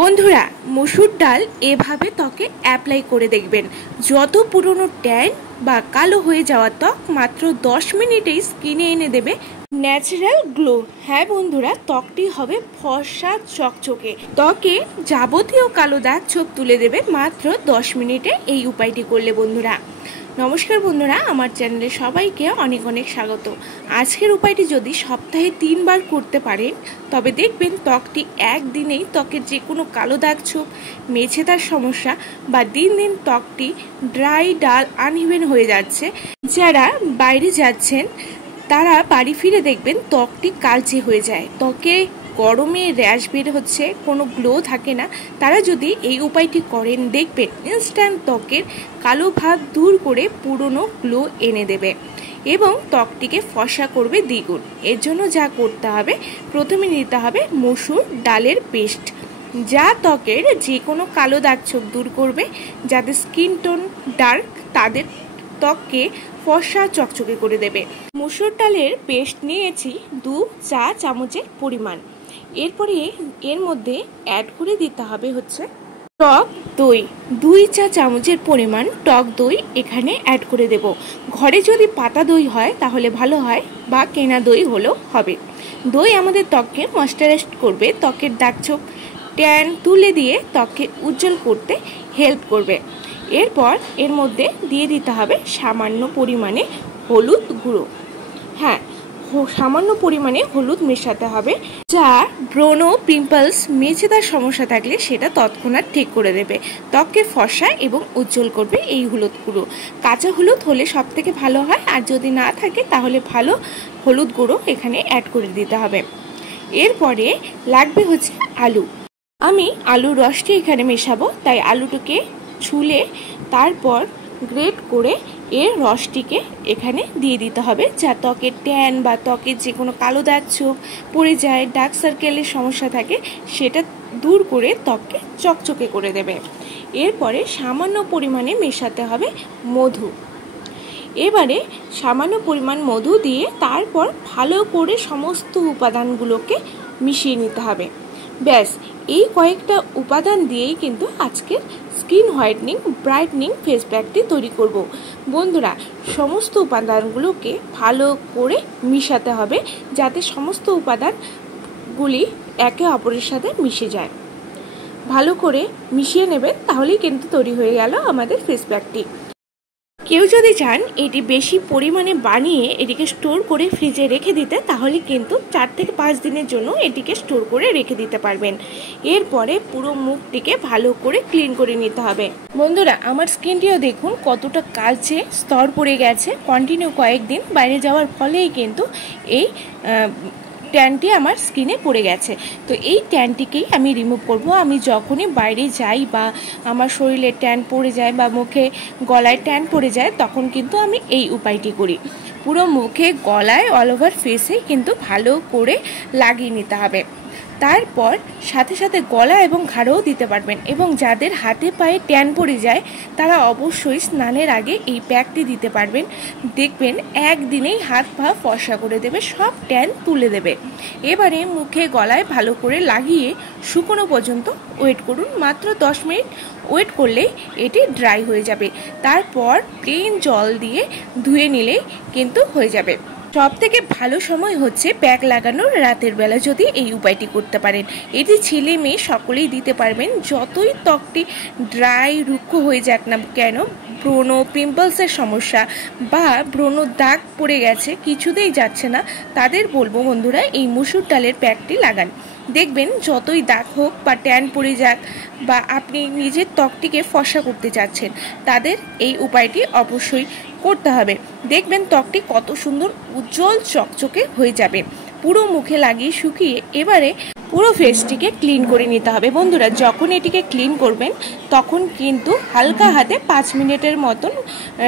বন্ধুরা, মসুর ডাল এভাবে ত্বকে অ্যাপ্লাই করে দেখবেন। যত পুরনো ট্যান বা কালো হয়ে যাওয়া ত্বক মাত্র 10 মিনিটেই স্কিনে এনে দেবে ন্যাচারাল গ্লো। হ্যাঁ বন্ধুরা, ত্বকটি হবে ফর্সা চকচকে, ত্বকে যাবতীয় কালো দাগ ছোপ তুলে দেবে মাত্র 10 মিনিটে এই উপায়টি করলে। বন্ধুরা নমস্কার, বন্ধুরা আমার চ্যানেলে সবাইকে অনেক অনেক স্বাগত। আজকের উপায়টি যদি সপ্তাহে 3 বার করতে পারেন তবে দেখবেন ত্বকটি একদিনেই ত্বকের যে কোনো কালো দাগ ছোপ, মেছেদার সমস্যা বা দিন দিন ত্বকটি ড্রাই ডাল আনইভেন হয়ে যাচ্ছে, যারা বাইরে যাচ্ছেন তারা বাড়ি ফিরে দেখবেন ত্বকটি কালচে হয়ে যায়, ত্বকে গরমে র্যাশ বের হচ্ছে, কোনো গ্লো থাকে না, তারা যদি এই উপায়টি করেন দেখবেন ইনস্ট্যান্ট ত্বকের কালো ভাব দূর করে পুরনো গ্লো এনে দেবে এবং ত্বকটিকে ফর্সা করবে দ্বিগুণ। এর জন্য যা করতে হবে, প্রথমে নিতে হবে মসুর ডালের পেস্ট, যা ত্বকের যে কোনো কালো দাগ ছোপ দূর করবে। যাদের স্কিন টোন ডার্ক তাদের ত্বককে ফর্সা চকচকে করে দেবে। মসুর ডালের পেস্ট নিয়েছি 2 চা চামচের পরিমাণ। এরপরে এর মধ্যে অ্যাড করে দিতে হবে হচ্ছে টক দই, 2 চা চামচের পরিমাণ টক দই এখানে অ্যাড করে দেব। ঘরে যদি পাতা দই হয় তাহলে ভালো হয়, বা কেনা দই হলেও হবে। দই আমাদের ত্বককে ময়েশ্চারাইজ করবে, ত্বকের দাগ ছোপ ট্যান তুলে দিয়ে ত্বককে উজ্জ্বল করতে হেল্প করবে। এরপর এর মধ্যে দিয়ে দিতে হবে সামান্য পরিমাণে হলুদ গুঁড়ো। হ্যাঁ, সামান্য পরিমাণে হলুদ মেশাতে হবে, যা ব্রণ, পিম্পলস, মেছেদার সমস্যা থাকলে সেটা তৎক্ষণাৎ ঠিক করে দেবে, ত্বককে ফর্সা এবং উজ্জ্বল করবে এই হলুদ গুঁড়ো। কাঁচা হলুদ হলে সব থেকে ভালো হয়, আর যদি না থাকে তাহলে ভালো হলুদ গুঁড়ো এখানে অ্যাড করে দিতে হবে। এরপরে লাগবে হচ্ছে আলু। আমি আলুর রসটি এখানে মেশাবো, তাই আলুটাকে ছুলে তারপর গ্রেট করে এর রসটিকে এখানে দিয়ে দিতে হবে, যা ত্বকের ট্যান বা ত্বকের যে কোনো কালো দাগ ছোপ পড়ে যায়, ডার্ক সার্কেলের সমস্যা থাকে, সেটা দূর করে ত্বককে চকচকে করে দেবে। এরপরে সামান্য পরিমাণে মেশাতে হবে মধু। এবারে সামান্য পরিমাণ মধু দিয়ে তারপর ভালো করে সমস্ত উপাদানগুলোকে মিশিয়ে নিতে হবে। ব্যাস, এই কয়েকটা উপাদান দিয়েই কিন্তু আজকের স্কিন হোয়াইটনিং ব্রাইটনিং ফেস প্যাকটি তৈরি করব। বন্ধুরা, সমস্ত উপাদানগুলোকে ভালো করে মিশাতে হবে, যাতে সমস্ত উপাদানগুলি একে অপরের সাথে মিশে যায়। ভালো করে মিশিয়ে নেবেন, তাহলেই কিন্তু তৈরি হয়ে গেল আমাদের ফেস প্যাকটি। কেউ যদি চান এটি বেশি পরিমাণে বানিয়ে এটিকে স্টোর করে ফ্রিজে রেখে দিতে, তাহলে কিন্তু 4 থেকে 5 দিনের জন্য এটিকে স্টোর করে রেখে দিতে পারবেন। এরপরে পুরো মুখটিকে ভালো করে ক্লিন করে নিতে হবে। বন্ধুরা, আমার স্কিনটিও দেখুন কতটা কালচে স্তর পড়ে গেছে, কন্টিনিউ কয়েকদিন বাইরে যাওয়ার ফলেই কিন্তু এই ট্যানটি আমার স্কিনে পড়ে গেছে। তো এই ট্যানটিকেই আমি রিমুভ করব। আমি যখনই বাইরে যাই বা আমার শরীরে ট্যান পড়ে যায় বা মুখে গলায় ট্যান পড়ে যায়, তখন কিন্তু আমি এই উপায়টি করি। পুরো মুখে, গলায়, অল ওভার ফেসে কিন্তু ভালো করে লাগিয়ে নিতে হবে। তারপর সাথে সাথে গলা এবং ঘাড়েও দিতে পারবেন, এবং যাদের হাতে পায়ে ট্যান পড়ে যায় তারা অবশ্যই স্নানের আগে এই প্যাকটি দিতে পারবেন। দেখবেন একদিনেই হাত পা ফর্সা করে দেবে, সব ট্যান তুলে দেবে। এবারে মুখে, গলায় ভালো করে লাগিয়ে শুকনো পর্যন্ত ওয়েট করুন, মাত্র 10 মিনিট ওয়েট করলেই এটি ড্রাই হয়ে যাবে। তারপর প্লেন জল দিয়ে ধুয়ে নিলেই কিন্তু হয়ে যাবে। সব থেকে ভালো সময় হচ্ছে প্যাক লাগানোর রাতের বেলা, যদি এই উপায়টি করতে পারেন। এটি ছেলে মেয়ে সকলেই দিতে পারবেন, যতই ত্বকটি ড্রাই রুক্ষ হয়ে যাক না কেন, ব্রণ, পিম্পলসের সমস্যা বা ব্রণ দাগ পড়ে গেছে, কিছুতেই যাচ্ছে না, তাদের বলবো বন্ধুরা এই মসুর ডালের প্যাকটি লাগান। দেখবেন যতই দাগ হোক বা ট্যান পড়ে যাক, বা আপনি নিজের ত্বকটিকে ফর্সা করতে চাচ্ছেন, তাদের এই উপায়টি অবশ্যই করতে হবে। দেখবেন ত্বকটি কত সুন্দর উজ্জ্বল চকচকে হয়ে যাবে। পুরো মুখে লাগিয়ে শুকিয়ে এবারে পুরো ফেসটিকে ক্লিন করে নিতে হবে। বন্ধুরা, যখন এটিকে ক্লিন করবেন তখন কিন্তু হালকা হাতে 5 মিনিটের মতন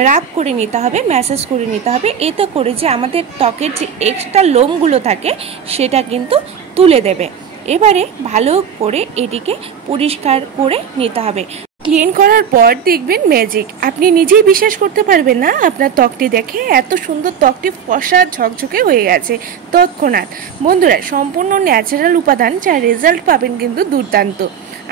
রাব করে নিতে হবে, ম্যাসাজ করে নিতে হবে। এতে করে যে আমাদের ত্বকের যে এক্সট্রা লোমগুলো থাকে সেটা কিন্তু তুলে দেবে। এবারে ভালো করে এটিকে পরিষ্কার করে নিতে হবে। ক্লিন করার পর দেখবেন ম্যাজিক, আপনি নিজেই বিশ্বাস করতে পারবেন না আপনার ত্বকটি দেখে, এত সুন্দর ত্বকটি ফর্সা ঝকঝকে হয়ে গেছে তৎক্ষণাৎ। বন্ধুরা, সম্পূর্ণ ন্যাচারাল উপাদান, যার রেজাল্ট পাবেন কিন্তু দুর্দান্ত।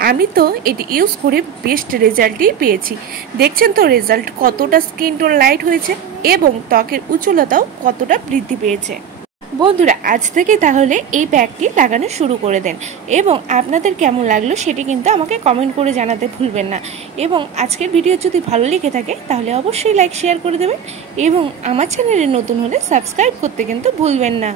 আমি তো এটি ইউজ করে বেস্ট রেজাল্টই পেয়েছি। দেখছেন তো রেজাল্ট কতটা স্কিন টোন লাইট হয়েছে এবং ত্বকের উজ্জ্বলতাও কতটা বৃদ্ধি পেয়েছে। বন্ধুরা আজ থেকে তাহলে এই প্যাকটি লাগানো শুরু করে দেন এবং আপনাদের কেমন লাগলো সেটি কিন্তু আমাকে কমেন্ট করে জানাতে ভুলবেন না। এবং আজকের ভিডিও যদি ভালো লেগে থাকে তাহলে অবশ্যই লাইক শেয়ার করে দেবেন এবং আমার চ্যানেলে নতুন হলে সাবস্ক্রাইব করতে কিন্তু ভুলবেন না।